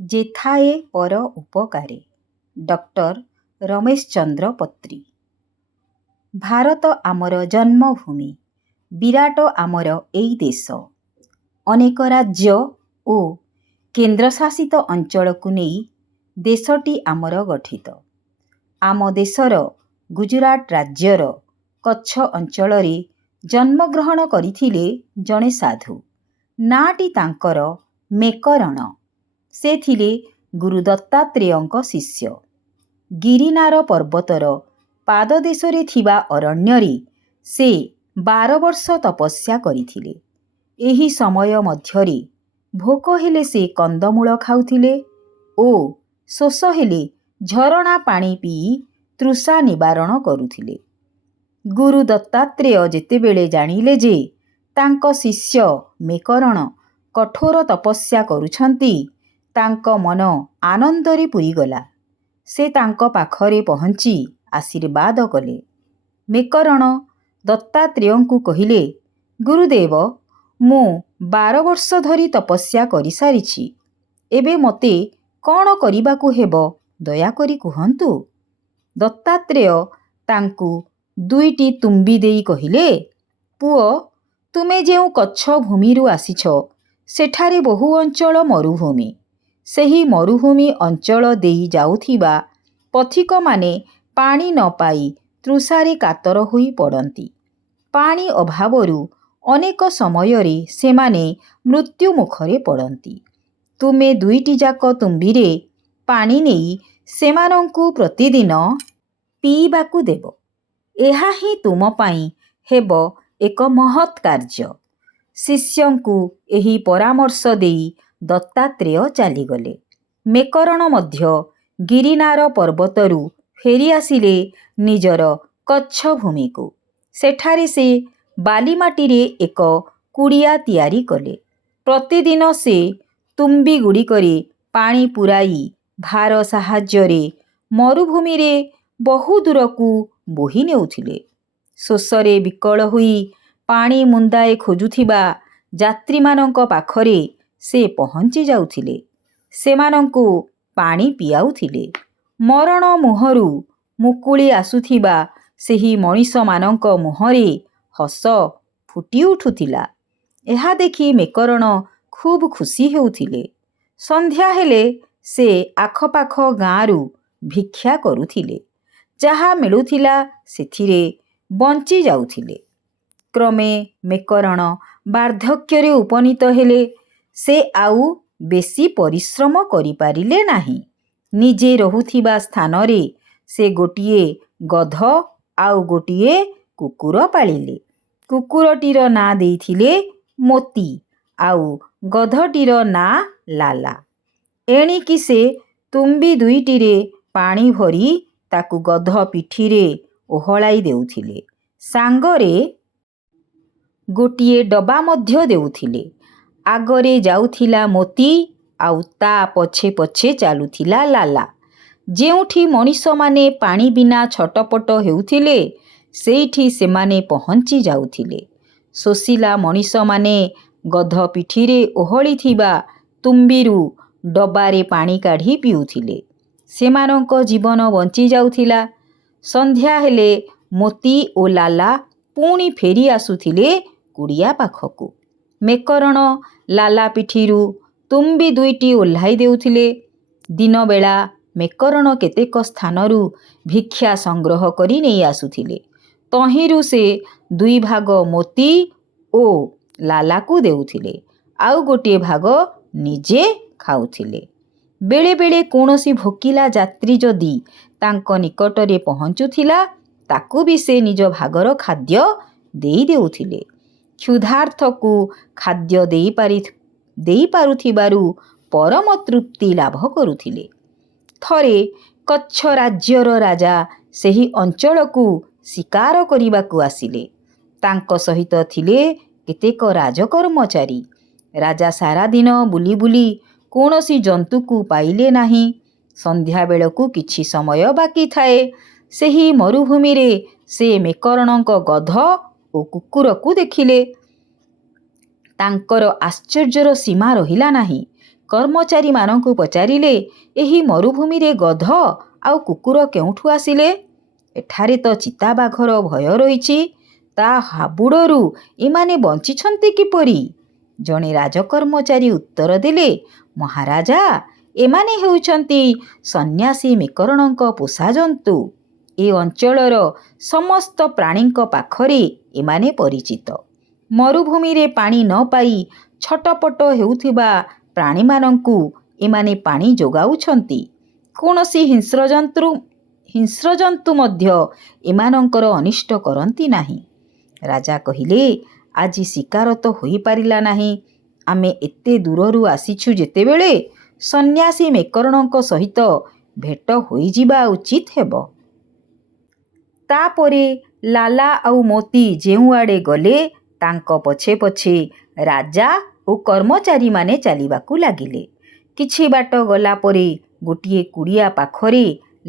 ଯେଥାଏ ପର ଉପକାରେ। Doctor Ramesh Chandra Patri. Bharat ଆମର ଜନ୍ମଭୂମି। ବିରାଟ ଆମର ଏଇ ଦେଶ। ଅନେକ ରାଜ୍ୟ ଓ କେନ୍ଦ୍ରଶାସିତ ଅଞ୍ଚଳକୁ ନେଇ ଦେଶଟି ଆମର ଗଠିତ। ଆମ ଦେଶର ଗୁଜରାଟ ରାଜ୍ୟର କଚ୍ଛ ଅଞ୍ଚଳରେ ଜନ୍ମଗ୍ରହଣ କରିଥିଲେ ଜଣେ ସାଧୁ। ନାଁଟି ତାଙ୍କର ମେକରଣ। ସେ ଥିଲେ ଗୁରୁ ଦତ୍ତାତ୍ରେୟଙ୍କ ଶିଷ୍ୟ। ଗିରିନାର ପର୍ବତର ପାଦଦେଶରେ ଥିବା ଅରଣ୍ୟରେ ସେ 12 ବର୍ଷ ତପସ୍ୟା କରିଥିଲେ। ଏହି ସମୟ ମଧ୍ୟରେ ଭୋକ ହେଲେ ସେ କନ୍ଦମୂଳ ଖାଉଥିଲେ ଓ ଶୋଷ ହେଲେ ଝରଣା ପାଣି ପିଇ ତୃଷା ନିବାରଣ କରୁଥିଲେ। ଗୁରୁ ଦତ୍ତାତ୍ରେୟ ଯେତେବେଳେ ଜାଣିଲେ ଯେ ତାଙ୍କ ଶିଷ୍ୟ ମେକରଣ କଠୋର ତପସ୍ୟା କରୁଛନ୍ତି, ତାଙ୍କ ମନ ଆନନ୍ଦରେ ପୂରିଗଲା। ସେ ତାଙ୍କ ପାଖରେ ପହଞ୍ଚି ଆଶୀର୍ବାଦ କଲେ। ମେକରଣ ଦତ୍ତାତ୍ରେୟଙ୍କୁ କହିଲେ, ଗୁରୁଦେବ, ମୁଁ 12 ବର୍ଷ ଧରି ତପସ୍ୟା କରିସାରିଛି। ଏବେ ମୋତେ କ'ଣ କରିବାକୁ ହେବ ଦୟାକରି କୁହନ୍ତୁ। ଦତ୍ତାତ୍ରେୟ ତାଙ୍କୁ 2ଟି ତୁମ୍ବି ଦେଇ କହିଲେ, ପୁଅ, ତୁମେ ଯେଉଁ କଚ୍ଛ ଭୂମିରୁ ଆସିଛ, ସେଠାରେ ବହୁ ଅଞ୍ଚଳ ମରୁଭୂମି। ସେହି ମରୁଭୂମି ଅଞ୍ଚଳ ଦେଇ ଯାଉଥିବା ପଥିକମାନେ ପାଣି ନ ପାଇ ତୃଷାରେ କାତର ହୋଇ ପଡ଼ନ୍ତି। ପାଣି ଅଭାବରୁ ଅନେକ ସମୟରେ ସେମାନେ ମୃତ୍ୟୁ ମୁଖରେ ପଡ଼ନ୍ତି। ତୁମେ 2ଟି ଯାକ ତୁମ୍ବିରେ ପାଣି ନେଇ ସେମାନଙ୍କୁ ପ୍ରତିଦିନ ପିଇବାକୁ ଦେବ। ଏହା ହିଁ ତୁମ ପାଇଁ ହେବ ଏକ ମହତ୍ କାର୍ଯ୍ୟ। ଶିଷ୍ୟଙ୍କୁ ଏହି ପରାମର୍ଶ ଦେଇ ଦତ୍ତାତ୍ରେୟ ଚାଲିଗଲେ। ମେକରଣ ମଧ୍ୟ ଗିରିନାର ପର୍ବତରୁ ଫେରିଆସିଲେ ନିଜର କଚ୍ଛ ଭୂମିକୁ। ସେଠାରେ ସେ ବାଲିମାଟିରେ ଏକ କୁଡ଼ିଆ ତିଆରି କଲେ। ପ୍ରତିଦିନ ସେ ତୁମ୍ବିଗୁଡ଼ିକରେ ପାଣି ପୂରାଇ ଭାର ସାହାଯ୍ୟରେ ମରୁଭୂମିରେ ବହୁ ଦୂରକୁ ବୋହି ନେଉଥିଲେ। ଶୋଷରେ ବିକଳ ହୋଇ ପାଣି ମୁନ୍ଦାଏ ଖୋଜୁଥିବା ଯାତ୍ରୀମାନଙ୍କ ପାଖରେ ସେ ପହଞ୍ଚି ଯାଉଥିଲେ। ସେମାନଙ୍କୁ ପାଣି ପିଆଉଥିଲେ। ମରଣ ମୁହଁରୁ ମୁକୁଳି ଆସୁଥିବା ସେହି ମଣିଷମାନଙ୍କ ମୁହଁରେ ହସ ଫୁଟି ଉଠୁଥିଲା। ଏହା ଦେଖି ମେକରଣ ଖୁବ୍ ଖୁସି ହେଉଥିଲେ। ସନ୍ଧ୍ୟା ହେଲେ ସେ ଆଖପାଖ ଗାଁରୁ ଭିକ୍ଷା କରୁଥିଲେ। ଯାହା ମିଳୁଥିଲା ସେଥିରେ ବଞ୍ଚି ଯାଉଥିଲେ। କ୍ରମେ ମେକରଣ ବାର୍ଦ୍ଧକ୍ୟରେ ଉପନୀତ ହେଲେ। ସେ ଆଉ ବେଶୀ ପରିଶ୍ରମ କରିପାରିଲେ ନାହିଁ। ନିଜେ ରହୁଥିବା ସ୍ଥାନରେ ସେ ଗୋଟିଏ ଗଧ ଆଉ ଗୋଟିଏ କୁକୁର ପାଳିଲେ। କୁକୁରଟିର ନାଁ ଦେଇଥିଲେ ମୋତି ଆଉ ଗଧଟିର ନାଁ ଲାଲା। ଏଣିକି ସେ ତୁମ୍ବି 2ଟିରେ ପାଣି ଭରି ତାକୁ ଗଧ ପିଠିରେ ଓହଳାଇ ଦେଉଥିଲେ। ସାଙ୍ଗରେ ଗୋଟିଏ ଡବା ମଧ୍ୟ ଦେଉଥିଲେ। ଆଗରେ ଯାଉଥିଲା ମୋତି ଆଉ ତା ପଛେ ପଛେ ଚାଲୁଥିଲା ଲାଲା। ଯେଉଁଠି ମଣିଷମାନେ ପାଣି ବିନା ଛଟପଟ ହେଉଥିଲେ, ସେଇଠି ସେମାନେ ପହଞ୍ଚି ଯାଉଥିଲେ। ଶୋଷିଲା ମଣିଷମାନେ ଗଧ ପିଠିରେ ଓହଳିଥିବା ତୁମ୍ବିରୁ ଡବାରେ ପାଣି କାଢ଼ି ପିଉଥିଲେ। ସେମାନଙ୍କ ଜୀବନ ବଞ୍ଚି ଯାଉଥିଲା। ସନ୍ଧ୍ୟା ହେଲେ ମୋତି ଓ ଲାଲା ପୁଣି ଫେରି ଆସୁଥିଲେ କୁଡ଼ିଆ ପାଖକୁ। ମେକରଣ ଲାଲା ପିଠିରୁ ତୁମ୍ବି 2ଟି ଓହ୍ଲାଇ ଦେଉଥିଲେ। ଦିନବେଳା ମେକରଣ କେତେକ ସ୍ଥାନରୁ ଭିକ୍ଷା ସଂଗ୍ରହ କରି ନେଇ ଆସୁଥିଲେ। ତହିଁରୁ ସେ 2 ଭାଗ ମୋତି ଓ ଲାଲାକୁ ଦେଉଥିଲେ। ଆଉ ଗୋଟିଏ ଭାଗ ନିଜେ ଖାଉଥିଲେ। ବେଳେବେଳେ କୌଣସି ଭୋକିଲା ଯାତ୍ରୀ ଯଦି ତାଙ୍କ ନିକଟରେ ପହଞ୍ଚୁଥିଲା, ତାକୁ ବି ସେ ନିଜ ଭାଗର ଖାଦ୍ୟ ଦେଇ ଦେଉଥିଲେ। କ୍ଷୁଧାର୍ତକୁ ଖାଦ୍ୟ ଦେଇପାରୁଥିବାରୁ ପରମ ତୃପ୍ତି ଲାଭ କରୁଥିଲେ। ଥରେ କଚ୍ଛ ରାଜ୍ୟର ରାଜା ସେହି ଅଞ୍ଚଳକୁ ଶିକାର କରିବାକୁ ଆସିଲେ। ତାଙ୍କ ସହିତ ଥିଲେ କେତେକ ରାଜକର୍ମଚାରୀ। ରାଜା ସାରାଦିନ ବୁଲି ବୁଲି କୌଣସି ଜନ୍ତୁକୁ ପାଇଲେ ନାହିଁ। ସନ୍ଧ୍ୟାବେଳକୁ କିଛି ସମୟ ବାକି ଥାଏ। ସେହି ମରୁଭୂମିରେ ସେ ମେକରଣଙ୍କ ଗଧ ଓ କୁକୁରକୁ ଦେଖିଲେ। ତାଙ୍କର ଆଶ୍ଚର୍ଯ୍ୟର ସୀମା ରହିଲା ନାହିଁ। କର୍ମଚାରୀମାନଙ୍କୁ ପଚାରିଲେ, ଏହି ମରୁଭୂମିରେ ଗଧ ଆଉ କୁକୁର କେଉଁଠୁ ଆସିଲେ? ଏଠାରେ ତ ଚିତାବାଘର ଭୟ ରହିଛି। ତା ହାବୁଡ଼ରୁ ଏମାନେ ବଞ୍ଚିଛନ୍ତି କିପରି? ଜଣେ ରାଜକର୍ମଚାରୀ ଉତ୍ତର ଦେଲେ, ମହାରାଜା, ଏମାନେ ହେଉଛନ୍ତି ସନ୍ନ୍ୟାସୀ ମେକରଣଙ୍କ ପୋଷା ଜନ୍ତୁ। ଏ ଅଞ୍ଚଳର ସମସ୍ତ ପ୍ରାଣୀଙ୍କ ପାଖରେ ଏମାନେ ପରିଚିତ। ମରୁଭୂମିରେ ପାଣି ନ ପାଇ ଛଟପଟ ହେଉଥିବା ପ୍ରାଣୀମାନଙ୍କୁ ଏମାନେ ପାଣି ଯୋଗାଉଛନ୍ତି। କୌଣସି ହିଂସ୍ରଜନ୍ତୁ ମଧ୍ୟ ଏମାନଙ୍କର ଅନିଷ୍ଟ କରନ୍ତି ନାହିଁ। ରାଜା କହିଲେ, ଆଜି ଶିକାର ତ ହୋଇପାରିଲା ନାହିଁ। ଆମେ ଏତେ ଦୂରରୁ ଆସିଛୁ ଯେତେବେଳେ ସନ୍ନ୍ୟାସୀ ମେକରଣଙ୍କ ସହିତ ଭେଟ ହୋଇଯିବା ଉଚିତ ହେବ। ତାପରେ ଲାଲା ଆଉ ମୋତି ଯେଉଁଆଡ଼େ ଗଲେ ତାଙ୍କ ପଛେ ପଛେ ରାଜା ଓ କର୍ମଚାରୀମାନେ ଚାଲିବାକୁ ଲାଗିଲେ। କିଛି ବାଟ ଗଲା ପରେ ଗୋଟିଏ କୁଡ଼ିଆ ପାଖରେ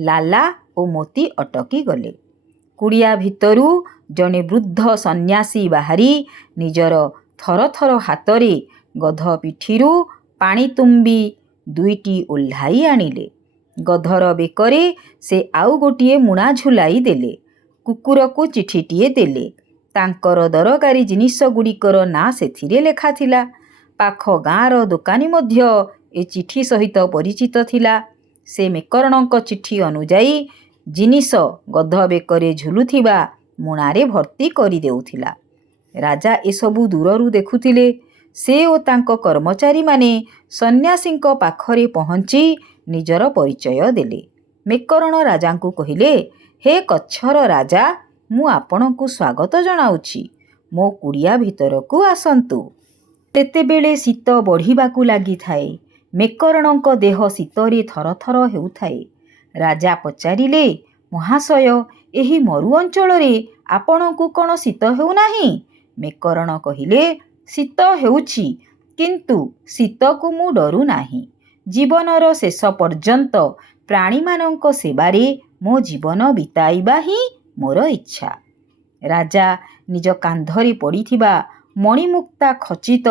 ଲାଲା ଓ ମୋତି ଅଟକି ଗଲେ। କୁଡ଼ିଆ ଭିତରୁ ଜଣେ ବୃଦ୍ଧ ସନ୍ନ୍ୟାସୀ ବାହାରି ନିଜର ଥରଥର ହାତରେ ଗଧ ପିଠିରୁ ପାଣି ତୁମ୍ବି ଦୁଇଟି ଓହ୍ଲାଇ ଆଣିଲେ। ଗଧର ବେକରେ ସେ ଆଉ ଗୋଟିଏ ମୁଣା ଝୁଲାଇ ଦେଲେ। କୁକୁରକୁ ଚିଠିଟିଏ ଦେଲେ। ତାଙ୍କର ଦରକାରୀ ଜିନିଷଗୁଡ଼ିକର ନାଁ ସେଥିରେ ଲେଖାଥିଲା। ପାଖ ଗାଁର ଦୋକାନୀ ମଧ୍ୟ ଏ ଚିଠି ସହିତ ପରିଚିତ ଥିଲା। ସେ ମେକରଣଙ୍କ ଚିଠି ଅନୁଯାୟୀ ଜିନିଷ ଗଧ ବେକରେ ଝୁଲୁଥିବା ମୁଣାରେ ଭର୍ତ୍ତି କରିଦେଉଥିଲା। ରାଜା ଏସବୁ ଦୂରରୁ ଦେଖୁଥିଲେ। ସେ ଓ ତାଙ୍କ କର୍ମଚାରୀମାନେ ସନ୍ନ୍ୟାସୀଙ୍କ ପାଖରେ ପହଞ୍ଚି ନିଜର ପରିଚୟ ଦେଲେ। ମେକରଣ ରାଜାଙ୍କୁ କହିଲେ, ହେ କଚ୍ଛର ରାଜା, ମୁଁ ଆପଣଙ୍କୁ ସ୍ୱାଗତ ଜଣାଉଛି। ମୋ କୁଡ଼ିଆ ଭିତରକୁ ଆସନ୍ତୁ। ତେତେବେଳେ ଶୀତ ବଢ଼ିବାକୁ ଲାଗିଥାଏ। ମେକରଣଙ୍କ ଦେହ ଶୀତରେ ଥରଥର ହେଉଥାଏ। ରାଜା ପଚାରିଲେ, ମହାଶୟ, ଏହି ମରୁ ଅଞ୍ଚଳରେ ଆପଣଙ୍କୁ କ'ଣ ଶୀତ ହେଉନାହିଁ? ମେକରଣ କହିଲେ, ଶୀତ ହେଉଛି, କିନ୍ତୁ ଶୀତକୁ ମୁଁ ଡରୁ ନାହିଁ। ଜୀବନର ଶେଷ ପର୍ଯ୍ୟନ୍ତ ପ୍ରାଣୀମାନଙ୍କ ସେବାରେ ମୋ ଜୀବନ ବିତାଇବା ହିଁ ମୋର ଇଚ୍ଛା। ରାଜା ନିଜ କାନ୍ଧରେ ପଡ଼ିଥିବା ମଣିମୁକ୍ତା ଖଚିତ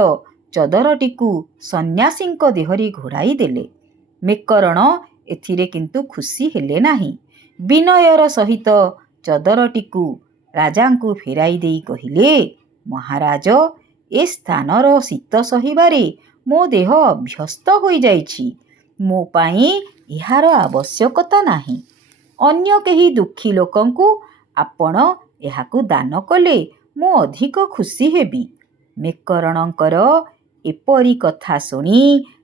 ଚଦରଟିକୁ ସନ୍ନ୍ୟାସୀଙ୍କ ଦେହରେ ଘୋଡ଼ାଇ ଦେଲେ। ମେକରଣ ଏଥିରେ କିନ୍ତୁ ଖୁସି ହେଲେ ନାହିଁ। ବିନୟର ସହିତ ଚଦରଟିକୁ ରାଜାଙ୍କୁ ଫେରାଇ ଦେଇ କହିଲେ, ମହାରାଜ, ଏ ସ୍ଥାନର ଶୀତ ସହିବାରେ ମୋ ଦେହ ଅଭ୍ୟସ୍ତ ହୋଇଯାଇଛି। ମୋ ପାଇଁ ଏହାର ଆବଶ୍ୟକତା ନାହିଁ। ଅନ୍ୟ କେହି ଦୁଃଖୀ ଲୋକଙ୍କୁ ଆପଣ ଏହାକୁ ଦାନ କଲେ ମୁଁ ଅଧିକ ଖୁସି ହେବି। ମେକରଣଙ୍କର ଏପରି କଥା ଶୁଣି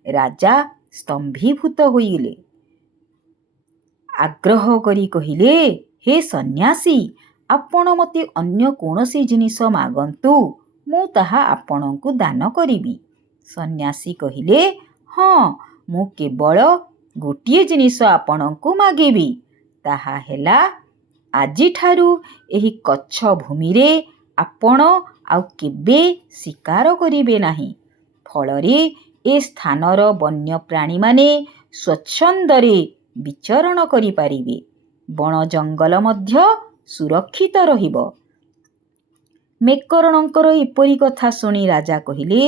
ରାଜା ସ୍ତମ୍ଭୀଭୂତ ହୋଇଗଲେ। ଆଗ୍ରହ କରି କହିଲେ, ହେ ସନ୍ନ୍ୟାସୀ, ଆପଣ ମୋତେ ଅନ୍ୟ କୌଣସି ଜିନିଷ ମାଗନ୍ତୁ, ମୁଁ ତାହା ଆପଣଙ୍କୁ ଦାନ କରିବି। ସନ୍ନ୍ୟାସୀ କହିଲେ, ହଁ, ମୁଁ କେବଳ ଗୋଟିଏ ଜିନିଷ ଆପଣଙ୍କୁ ମାଗିବି। ତାହା ହେଲା, ଆଜିଠାରୁ ଏହି କଚ୍ଛ ଭୂମିରେ ଆପଣ ଆଉ କେବେ ଶିକାର କରିବେ ନାହିଁ। ଫଳରେ ଏ ସ୍ଥାନର ବନ୍ୟପ୍ରାଣୀମାନେ ସ୍ୱଚ୍ଛନ୍ଦରେ ବିଚରଣ କରିପାରିବେ। ବଣ ଜଙ୍ଗଲ ମଧ୍ୟ ସୁରକ୍ଷିତ ରହିବ। ମେକରଣଙ୍କର ଏପରି କଥା ଶୁଣି ରାଜା କହିଲେ,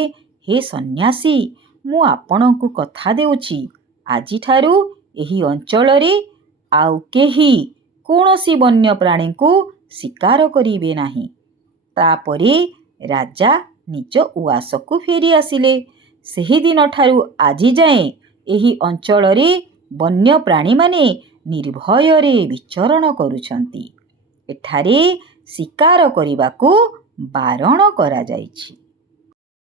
ହେ ସନ୍ନ୍ୟାସୀ, ମୁଁ ଆପଣଙ୍କୁ କଥା ଦେଉଛି, ଆଜିଠାରୁ ଏହି ଅଞ୍ଚଳରେ ଆଉ କେହି କୌଣସି ବନ୍ୟପ୍ରାଣୀଙ୍କୁ ଶିକାର କରିବେ ନାହିଁ। ତାପରେ ରାଜା ନିଜ ଉଆସକୁ ଫେରି ଆସିଲେ। ସେହିଦିନଠାରୁ ଆଜି ଯାଏଁ ଏହି ଅଞ୍ଚଳରେ ବନ୍ୟପ୍ରାଣୀମାନେ ନିର୍ଭୟରେ ବିଚରଣ କରୁଛନ୍ତି। ଏଠାରେ ଶିକାର କରିବାକୁ ବାରଣ କରାଯାଇଛି।